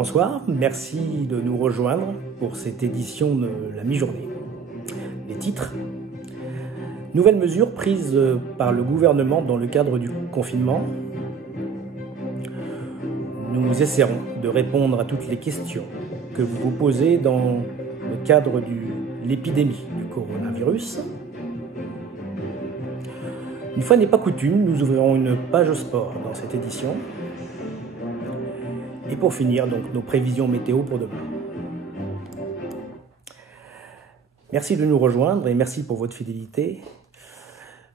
Bonsoir, merci de nous rejoindre pour cette édition de la mi-journée. Les titres: nouvelles mesures prises par le gouvernement dans le cadre du confinement. Nous essaierons de répondre à toutes les questions que vous vous posez dans le cadre de l'épidémie du coronavirus. Une fois n'est pas coutume, nous ouvrirons une page sport dans cette édition. Et pour finir, donc, nos prévisions météo pour demain. Merci de nous rejoindre et merci pour votre fidélité.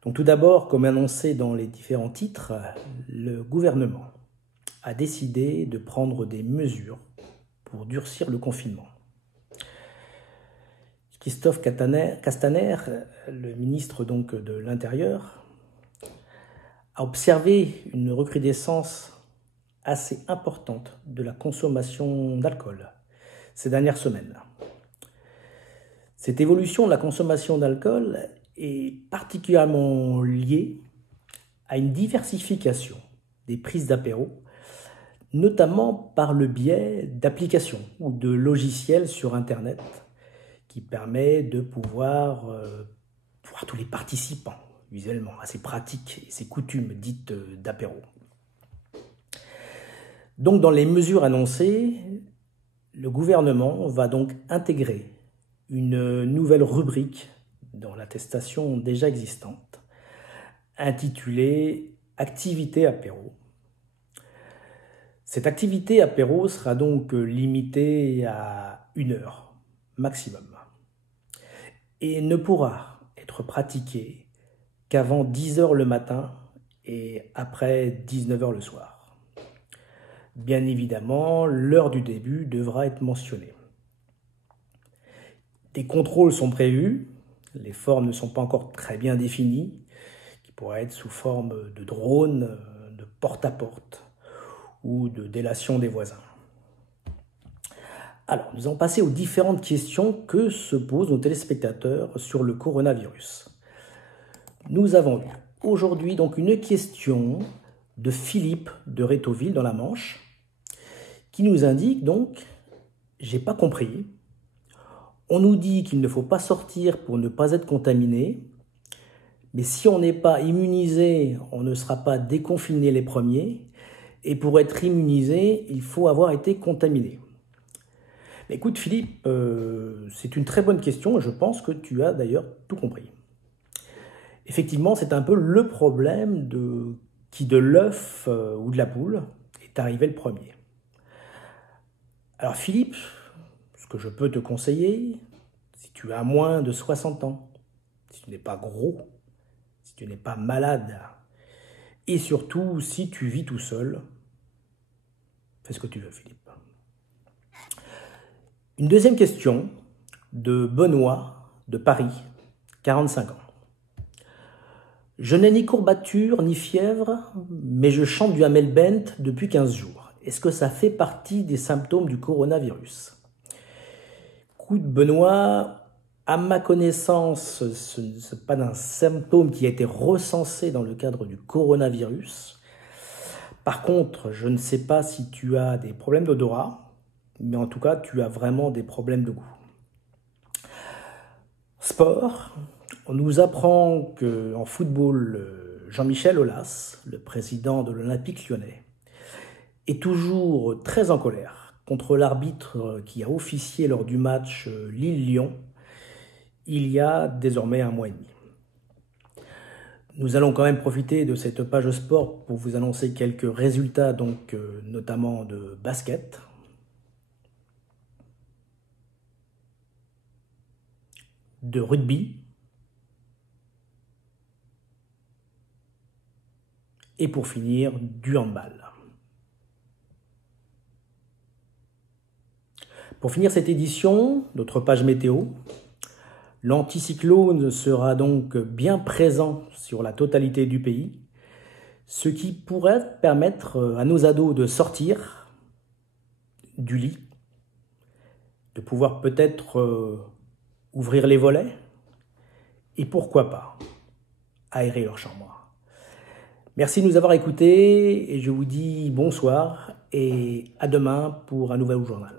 Donc, tout d'abord, comme annoncé dans les différents titres, le gouvernement a décidé de prendre des mesures pour durcir le confinement. Christophe Castaner, le ministre donc de l'Intérieur, a observé une recrudescence assez importante de la consommation d'alcool ces dernières semaines. Cette évolution de la consommation d'alcool est particulièrement liée à une diversification des prises d'apéro, notamment par le biais d'applications ou de logiciels sur Internet qui permet de pouvoir voir tous les participants visuellement à ces pratiques et ces coutumes dites d'apéro. Donc, dans les mesures annoncées, le gouvernement va donc intégrer une nouvelle rubrique dans l'attestation déjà existante, intitulée « Activité apéro ». Cette activité apéro sera donc limitée à 1 heure maximum et ne pourra être pratiquée qu'avant 10 heures le matin et après 19 heures le soir. Bien évidemment, l'heure du début devra être mentionnée. Des contrôles sont prévus, les formes ne sont pas encore très bien définies, qui pourraient être sous forme de drone, de porte-à-porte ou de délation des voisins. Alors, nous allons passer aux différentes questions que se posent nos téléspectateurs sur le coronavirus. Nous avons eu aujourd'hui donc une question de Philippe de Rétauville dans la Manche, qui nous indique donc « J'ai pas compris, on nous dit qu'il ne faut pas sortir pour ne pas être contaminé, mais si on n'est pas immunisé, on ne sera pas déconfiné les premiers, et pour être immunisé, il faut avoir été contaminé. » Écoute Philippe, c'est une très bonne question, et je pense que tu as d'ailleurs tout compris. Effectivement, c'est un peu le problème de l'œuf ou de la poule est arrivé le premier. Alors Philippe, ce que je peux te conseiller, si tu as moins de 60 ans, si tu n'es pas gros, si tu n'es pas malade, et surtout si tu vis tout seul, fais ce que tu veux Philippe. Une deuxième question de Benoît de Paris, 45 ans. Je n'ai ni courbature ni fièvre, mais je chante du Hamel Bent depuis 15 jours. Est-ce que ça fait partie des symptômes du coronavirus? Écoute Benoît, à ma connaissance, ce n'est pas un symptôme qui a été recensé dans le cadre du coronavirus. Par contre, je ne sais pas si tu as des problèmes d'odorat, mais en tout cas, tu as vraiment des problèmes de goût. Sport, on nous apprend qu'en football, Jean-Michel Aulas, le président de l'Olympique lyonnais, est toujours très en colère contre l'arbitre qui a officié lors du match Lille-Lyon il y a désormais 1 mois et demi. Nous allons quand même profiter de cette page sport pour vous annoncer quelques résultats, donc notamment de basket. De rugby. Et pour finir, du handball. Pour finir cette édition, notre page météo, l'anticyclone sera donc bien présent sur la totalité du pays, ce qui pourrait permettre à nos ados de sortir du lit, de pouvoir peut-être ouvrir les volets et pourquoi pas aérer leur chambre. Merci de nous avoir écoutés et je vous dis bonsoir et à demain pour un nouvel journal.